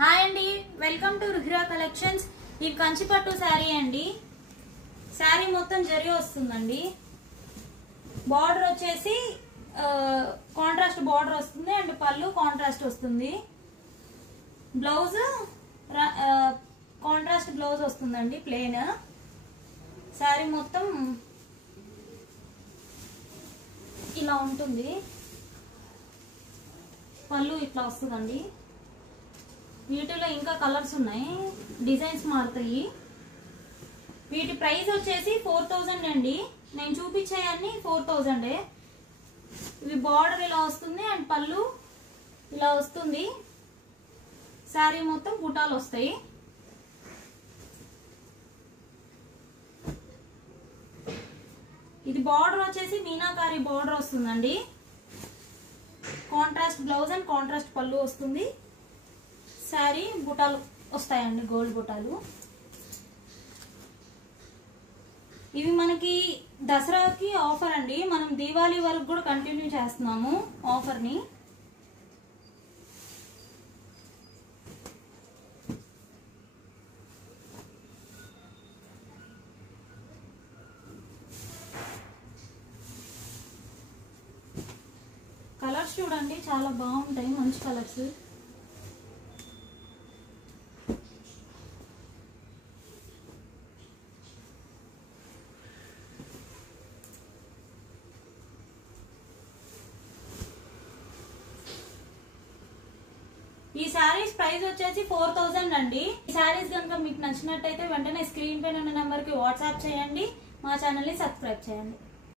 Hi అండి, welcome to రుహిరా collections. ఇది కంచిపట్టు శారీ అండి. శారీ మొత్తం జరీ వస్తుందండి. బార్డర్ వచ్చేసి కాంట్రాస్ట్ బార్డర్ వస్తుంది అండ్ పళ్ళు కాంట్రాస్ట్ వస్తుంది. బ్లౌజ్ కాంట్రాస్ట్ బ్లౌజ్ వస్తుందండి, ప్లెయిన్. శారీ మొత్తం ఇలా ఉంటుంది. పళ్ళు ఇట్లా వస్తుందండి. వీటిలో ఇంకా కలర్స్ ఉన్నాయి, డిజైన్స్ మారుతాయి. వీటి ప్రైస్ వచ్చేసి 4000 అండి. నేను చూపించేయన్ని 4000. ఇవి బార్డర్ ఇలా వస్తుంది అండ్ పళ్ళు ఇలా వస్తుంది. శారీ మొత్తం బుటాలు వస్తాయి. ఇది బార్డర్ వచ్చేసి మీనాకారి బార్డర్ వస్తుందండి. కాంట్రాస్ట్ బ్లౌజ్ అండ్ కాంట్రాస్ట్ పళ్ళు వస్తుంది. శారీ బుటాలు వస్తాయండి, గోల్డ్ బుటాలు. ఇవి మనకి దసరాకి ఆఫర్ అండి. మనం దీవాళీ వరకు కూడా కంటిన్యూ చేస్తున్నాము ఆఫర్ని. కలర్స్ చూడండి, చాలా బాగుంటాయి, మంచి కలర్స్. ఈ శారీస్ ప్రైస్ వచ్చేసి 4000 అండి. ఈ శారీస్ కనుక మీకు నచ్చినట్టయితే వెంటనే స్క్రీన్ పైన ఉన్న నెంబర్ కి వాట్సాప్ చేయండి. మా ఛానల్ ని సబ్స్క్రైబ్ చేయండి.